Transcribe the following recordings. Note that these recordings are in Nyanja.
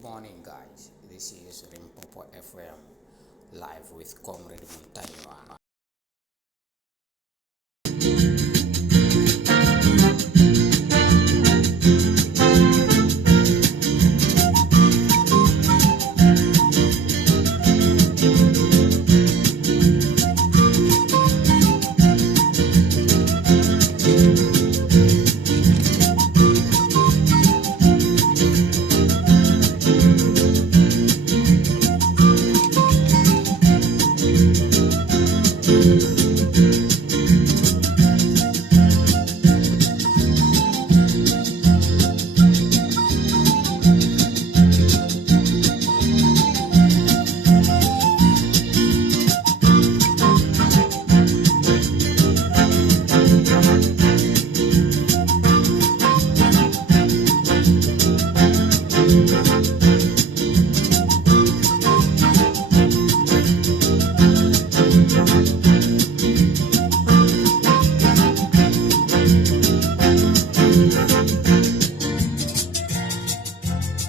Good morning, guys. This is Rimpopo FM live with Comrade Montaigne.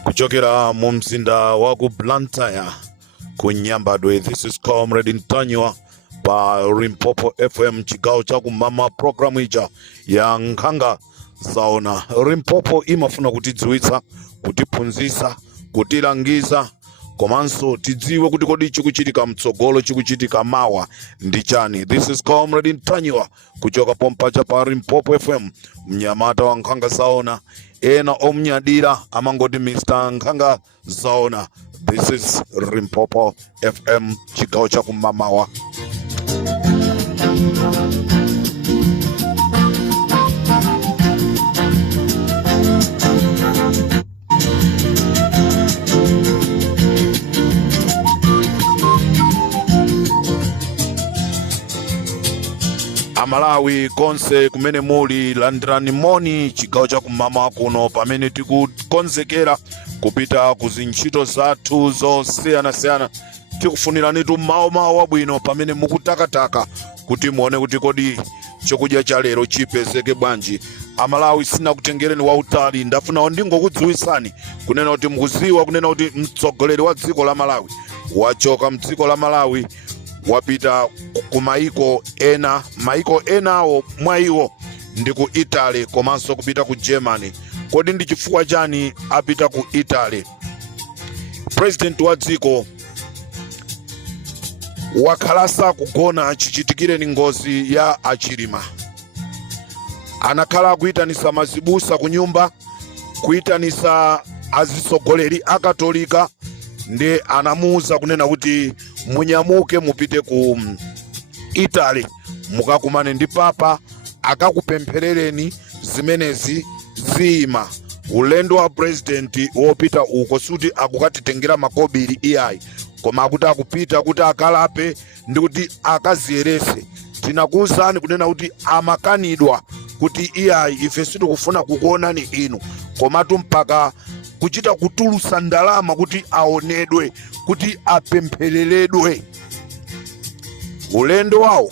Kuchokera mu mzinda wa ku Blantyre ku Nyambadwe. This is Comrade Ntanywa pa Rimpopo FM chigawo cha kumama. Program ija ya nkhanga zaona. Rimpopo imafuna kutidziwitsa, kutiphunzitsa, kutilangiza, komanso tidziwe kuti kodi chikuchitika mtsogolo, chikuchitika mawa ndi chani. This is Comrade Ntanywa kuchoka pompacha pa Rimpopo FM, mnyamata wa nkhanga zaona. Ena omnyadira amangoti Mr. Nkhanga zaona. This is Rimpopo FM chigawo cha kumamawa. Amalawi konse kumene muli landirani moni chigawo cha kumama kuno pamene tikukonzekera kupita ku zintchito zathu zosiyanasiyana. Tikufunirani mawa wabwino pamene mukutakataka kuti muone kuti kodi chokudya cha lero chipezeke bwanji. Amalawi sina kutengereni wautali, ndafuna ndingokudziwitsani kunena kuti mukuziwa kunena kuti mtsogoleri wa dziko la Malawi wachoka mdziko la Malawi wapita ku maiko enawo mwa iwo ndi ku Italy komanso kupita ku Germany. Kodi ndi chifukwa chani apita ku Italy? President wa dziko wakhalasa kugona chichitikire ngozi ya achilima. Anakhala kuitanisa mazibusa ku nyumba, kuitanisa azisogoleri akatolika, ndi anamuuza kunena kuti munyamuke mupite ku Italy mukakumane ndi papa akakupempherereni zimenezi zima. Ulendo wa president wopita uko suti akukatitengera makobiri iyayi, koma akuti akupita kuti akalape ndi kuti akaziyerese. Tinakuwuzani kunena kuti amakanidwa kuti iyayi ife sitikufuna kukuonani inu, komatu mpaka kuchita kutulusa ndalama kuti aonedwe, kuti apemphereredwe. Ulendo wawo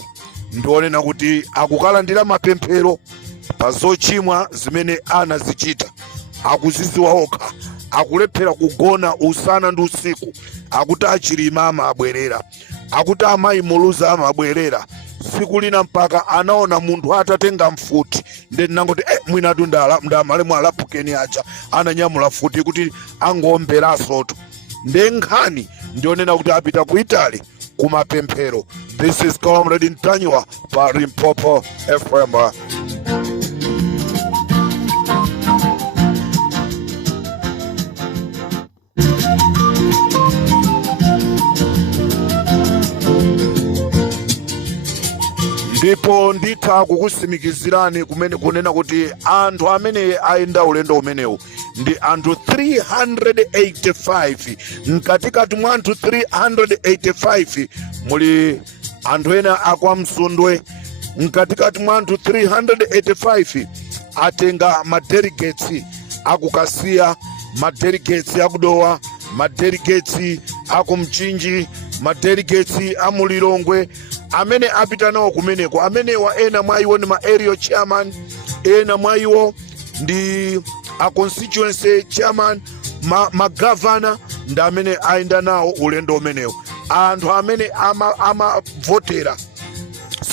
ndionena kuti akukalandira mapemphero pa zochimwa zimene anazichita. Akuziziwa okha, akulephera kugona usana ndi usiku, akuti achilima amabwerera, akuti amayi muluza amabwerera. Siku lina mpaka anaona munthu atatenga mfuti, ndi nangoti mwinatu ndamalemu alaphukeni aja ananyamula futi kuti angomberasoto. Ndenkhani ndionena kuti apita ku Italy kumapemphero. This is Comrade Ntanywa pa Rimpopo FM. Ndipo nditha kukusimikizirani kumene kunena kuti anthu amene ayenda ulendo umenewu ndi anthu 385. Mkatikati mwa anthu 385 muli anthu ena akwa Msundwe. Mkatikati mwa anthu 385 atenga madelegates akukasiya, madelegates akudowa, madelegates akumchinji, madelegates amulilongwe, amene apita nawo kumeneko. Amenewa ena mwa iwo ndi ma area chairman, ena mwa iwo ndi a constituency chairman, magavana ndi amene ayenda nawo ulendo umenewu. Anthu amene amavotera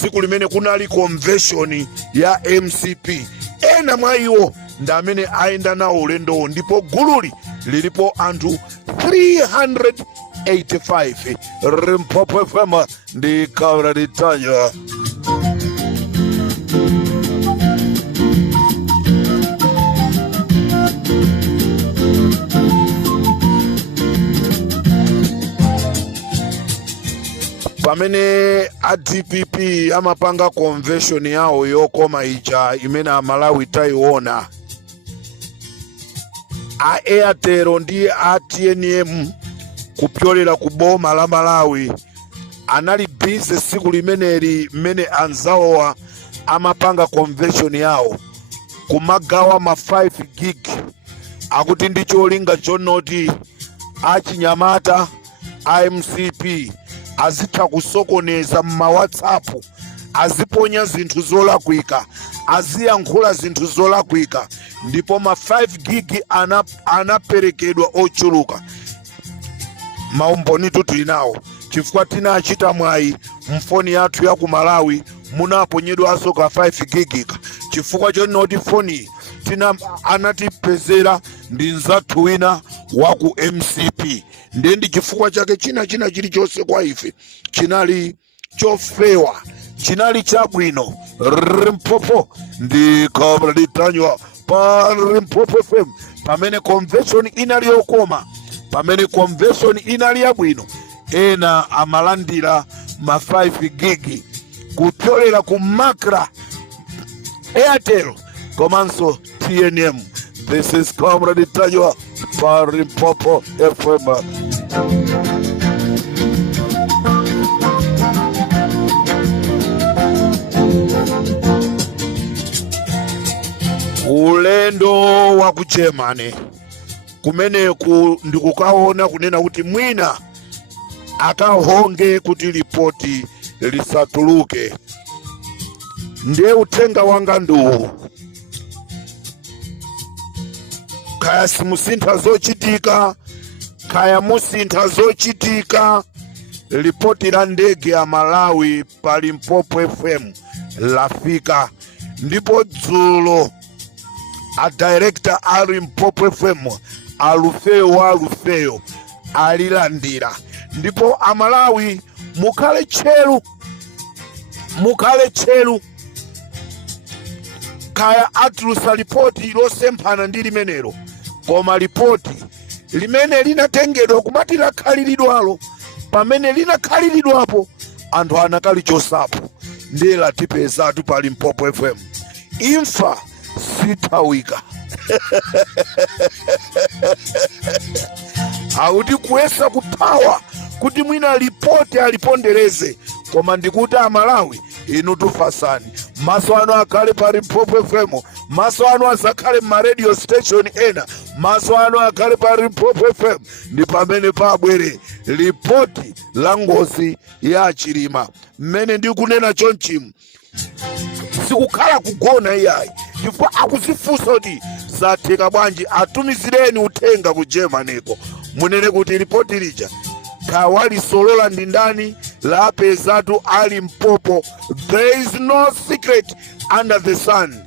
siku limene kunali convention ya MCP, ena mwa iwo ndi amene ayenda nawo ulendowo, ndipo gululi lilipo anthu 385. Limpopo FM ndi Kabla Litanya. Pamene a DPP amapanga convention yawo yokoma ija imene Amalawi taiona, a Airtel ndi a TNM kupyolera ku boma la Malawi anali busy siku limeneli mmene anzawowa amapanga convention yawo kumagawa ma 5 gig akuti ndi cholinga chonoti achinyamata a MCP azitha kusokoneza mma WhatsApp, aziponya zinthu zolakwika, aziyankhula zinthu zolakwika, ndipo ma 5 gig anaperekedwa ochuluka. Maumboni tuli nawo chifukwa tinachita mwayi mfoni yathu ya ku Malawi munaponyedwanso ka 5 gig chifukwa chonoti foni anatipezera ndi nzathu wina wa ku MCP. Ndi chifukwa chake china chilichonse kwa ife chinali chofewa, chinali chabwino. Limpopo ndi Kabla Litanya pa Limpopo FM. Pamene convention inali yokoma, pamene convention inali yabwino, ena amalandira ma 5 gig kupyolera ku Makra, Airtel komanso TNM. This is Kabla Litanya pa Limpopo FM. Ulendo wa ku Germany kumeneku ndikukaona kunena kuti mwina akahonge kuti ripoti lisatuluke. Ndiye uthenga wanga nduwu, kaya simusintha zochitika, kaya musintha zochitika, ripoti la ndege ya Malawi pa Limpopo FM lafika. Ndipo dzulo a director a Limpopo FM Alufeyo alilandira. Ndipo Amalawi mukhale tcheru, kaya atulusa ripoti losemphana ndi limenelo, koma ripoti limene linatengedwa kumati lakhaliridwalo, pamene linakhaliridwapo anthu anakali chosapo ndiye latipezatu pa Limpopo FM. Imfa sithawika. Auti kuyesa kuthawa kuti mwina ripoti alipondereze, koma ndikuti Amalawi inu tufasani. Maso ano akhale pa Limpopo FM, maso ano asakhale ma radio station ena, maso ano akhale pa Limpopo FM. Ndi pamene pabwere ripoti la ngozi ya Chilima. Mmene ndikunena chonchimu sikukhala kugona iyayi, chifukwa akuzifunsa kuti zatheka bwanji. Atumizireni uthenga ku Germaniko munene kuti ripoti lija kawalisolola ndi ndani, lapezatu ali Limpopo. There is no secret under the sun.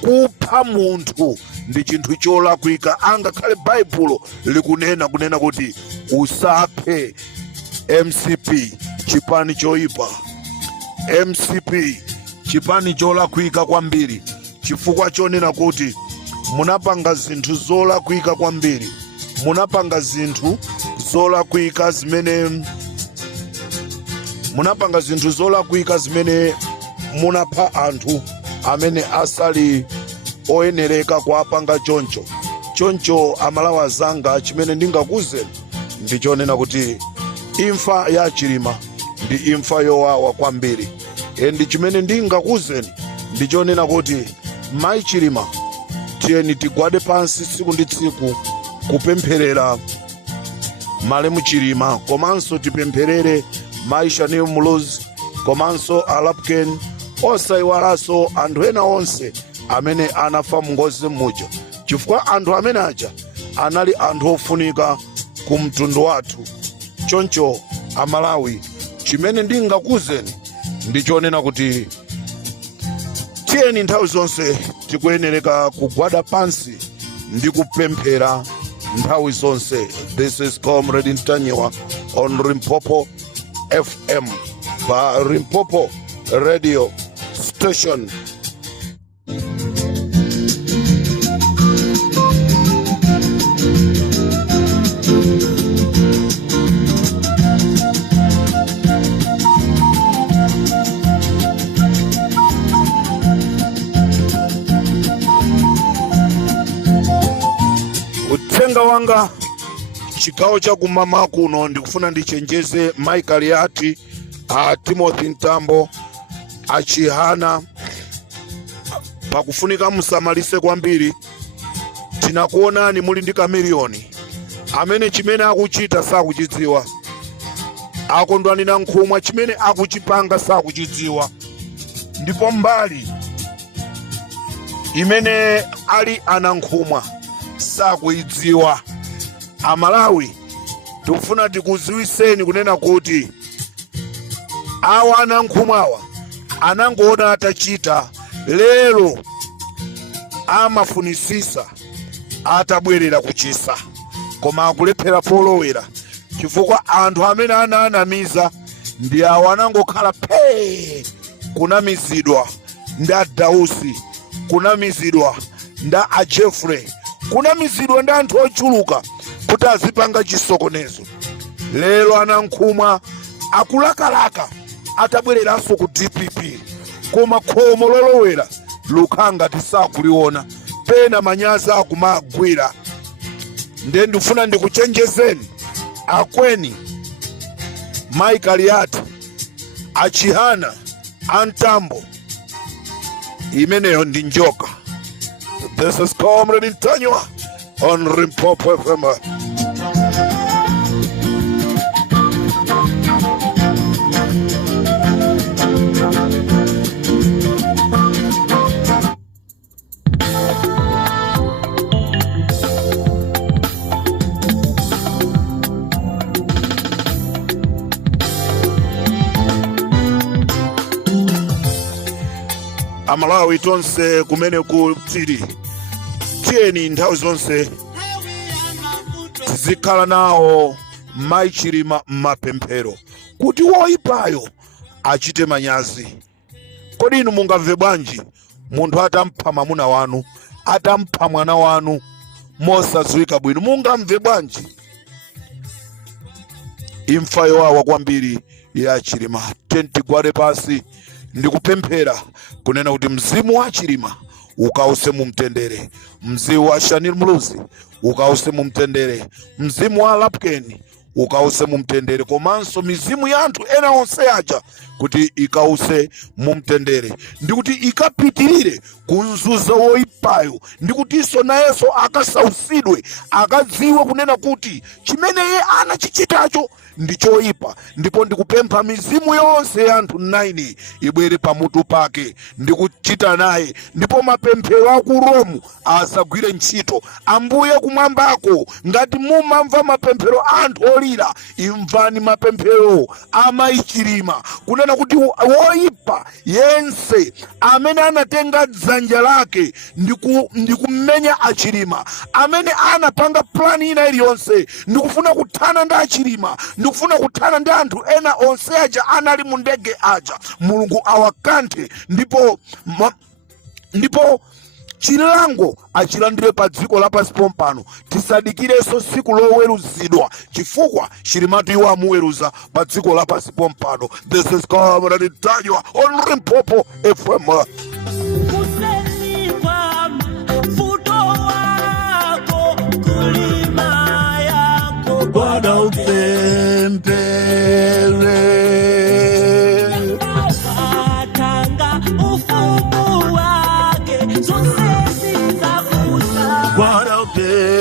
Kupha munthu ndi chinthu cholakwika, angakhale Baibulo likunena kuti usaphe. MCP chipani choipa, MCP chipani cholakwika kwambiri, chifukwa chonena kuti munapanga zinthu zolakwika kwambiri, munapanga zinthu zolakwika zimene munapha anthu amene asali oyenereka kuapanga choncho. Amalawi zanga chimene ndingakuzeni ndichonena kuti imfa ya Chilima ndi imfa yowawa kwambiri. Ndi chimene ndingakuzeni ndichonena kuti Mai Chilima tiyeni tigwade pansi tsiku ndi tsiku kupempherera Malemu Chilima, komanso tipempherere Mai Chanel Muluzi, komanso Alapken, osaiwalanso anthu ena onse amene anafa mungozi muja, chifukwa anthu amene aja anali anthu ofunika ku mtundu wathu. Choncho Amalawi, chimene ndingakuzeni ndichonena kuti tiyeni nthawi zonse tikuyenereka kugwada pansi ndi kupemphera nthawi zonse. This is Comrade Ntanyiwa on Limpopo FM pa Limpopo radio station. Uthenga wanga chigawo cha kumama kuno ndikufuna ndichenjeze Michael Yati, Timothy Ntambo, Achihana, pakufunika musamalise kwambiri. Tinakuonani muli ndi kamiliyoni amene chimene akuchita sakuchidziwa, akondwani na nkhumwa chimene akuchipanga sakuchidziwa, ndipo mbali imene ali ana nkhumwa sakuidziwa. Amalawi, tikufuna tikuziwiseni kunena kuti awa ana nkhumwawa anangoona atachita lero amafunisisa atabwerera kuchisa, koma akulephera polowera chifukwa anthu amene ananamiza ndi awa anangokhala pee. Kunamizidwa nda Dausi, kunamizidwa nda Jeffrey, kunamizidwa ndi anthu ochuluka kuti azipanga chisokonezo. Lero ana nkhumwa akulakalaka atabwereranso ku DPP, koma khomo lolowera lukhanga tisakuliona, pena manyazi akumagwira. Nde ndifuna ndikuchenjezeni akweni Michael Yati, Achihana, Antambo, imeneyo ndi njoka. This is Comrade Ntanyiwa on Limpopo FM. Amalawi tonse kumene kutili, tiyeni nthawi zonse tizikhala nawo Maichilima m'mapemphero kuti woyipayo achite manyazi. Kodi inu mungamve bwanji munthu atampha mwamuna wanu, atampha mwana wanu mosadziwika bwino? Mungamve bwanji? Imfa yowawa kwambiri ya Chilima. Tigwade pasi ndikupemphera kunena kuti mzimu wa Chilima ukause mumtendere, mzimu wa Shanil Muluzi ukause mumtendere, mzimu wa Lapkeni ukause mumtendere, komanso mizimu ya anthu ena onse aja kuti ikause mumtendere, ndikuti ikapitirire kunzuza woyipayo, ndikutinso nayenso akasausidwe, akadziwe kunena kuti chimene ye anachichitacho ndi choyipa. Ndipo ndikupempha mizimu yonse ya anthu 9 ibwere pamutu pake ndikuchita naye, ndipo mapemphero aku Rome asagwire ntchito. Ambuye kumwambako, ngati mumamva mapemphero anthu olira, imvani mapemphero a Maichilima kunena kuti woyipa yense amene anatenga dzanja lake ndikumenya Achilima, amene anapanga plani ina iliyonse ndikufuna kuthana ndi Achilima, ndikufuna kuthana ndi anthu ena onse aja anali mu ndege aja, Mulungu awakanthe ndipo chilango achilandire pa dziko lapansi pompano. Tisadikireso siku loweruzidwa chifukwa Chilimatu iwo amuweruza pa dziko lapansi pompano. This is Comrade Ntanyiwa on Limpopo FM. Bwana upempele atanga ufumu wake zonsezi zakuza. Bwana upempele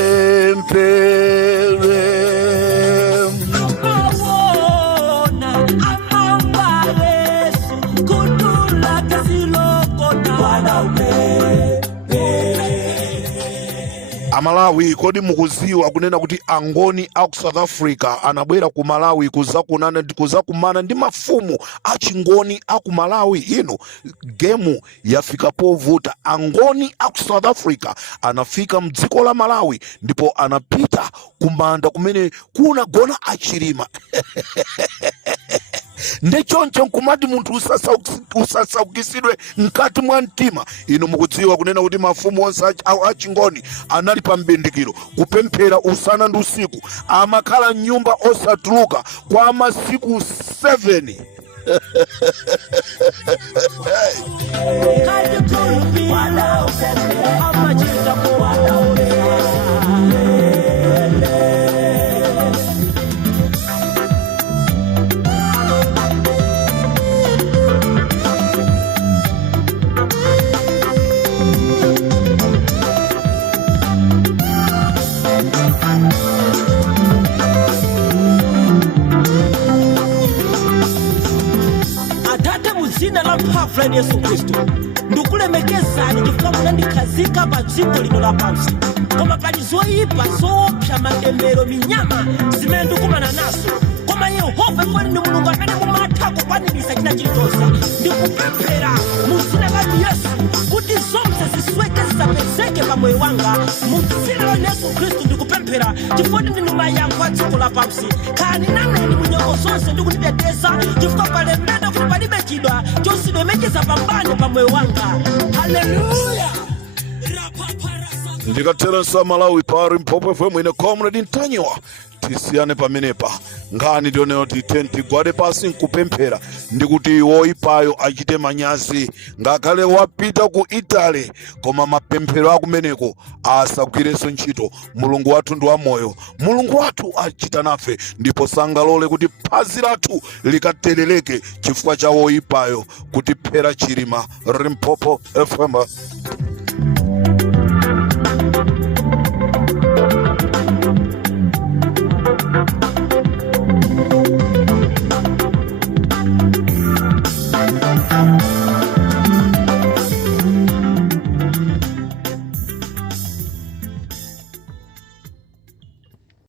ukawona amamba Yesu kutula kazilokota. Bwana upempele Malawi, kodi mukuziwa kunena kuti angoni aku South Africa anabwera ku Malawi kuzakumana ndi mafumu achingoni aku Malawi. Ino gemu yafika povuta. Angoni aku South Africa anafika mdziko la Malawi ndipo anapita kumanda kumene kunagona achirima. Ndechoncho nkumati munthu usasaukisidwe mkati mwa mtima. Ino mukudziwa kunena kuti mafumu onse achingoni anali pa mbindikiro kupemphera usana ndi usiku. Amakhala nyumba osatuluka kwa masiku 7. Zina la mphamvu la Yesu Kristo ndikulemekezani chifukwa munandikazika pa dziko lino lapansi. Koma pali zoyipa zoopsa, matembero, minyama zimene ndikumana nazo. Koma Yehova kwani ndi Mulungu amene mumatha kukwaniritsa china chilichonse. Ndikupemphera mu dzina la Yesu kuti zonse zisweke zisapezeke pa moyo wanga. Mu dzina la Yesu Kristo ndikupemphera chifukwa ndinu mayankho a dziko lapansi. Khalani naneni mu nyengo zonse ndi kunditeteza chifukwa palembedwa kuti palibe chidwa chosilemekeza pambane pa moyo wanga. Haleluya. Ndikateranso Malawi pari Mphopo FM ine Comrade Ntanyiwa. Tisiyane pamenepa ngani ndionero titenti gwade pasi nkupemphera ndikuti woyipayo achite manyazi. Ngakhale wapita ku Italy koma mapemphero akumeneko asagwirenso ntchito. Mulungu wathu ndi wamoyo. Mulungu wathu achita nafe ndipo sangalole kuti phazi lathu likaterereke chifukwa cha woyipayo kutiphera chirima. Mphopo FM.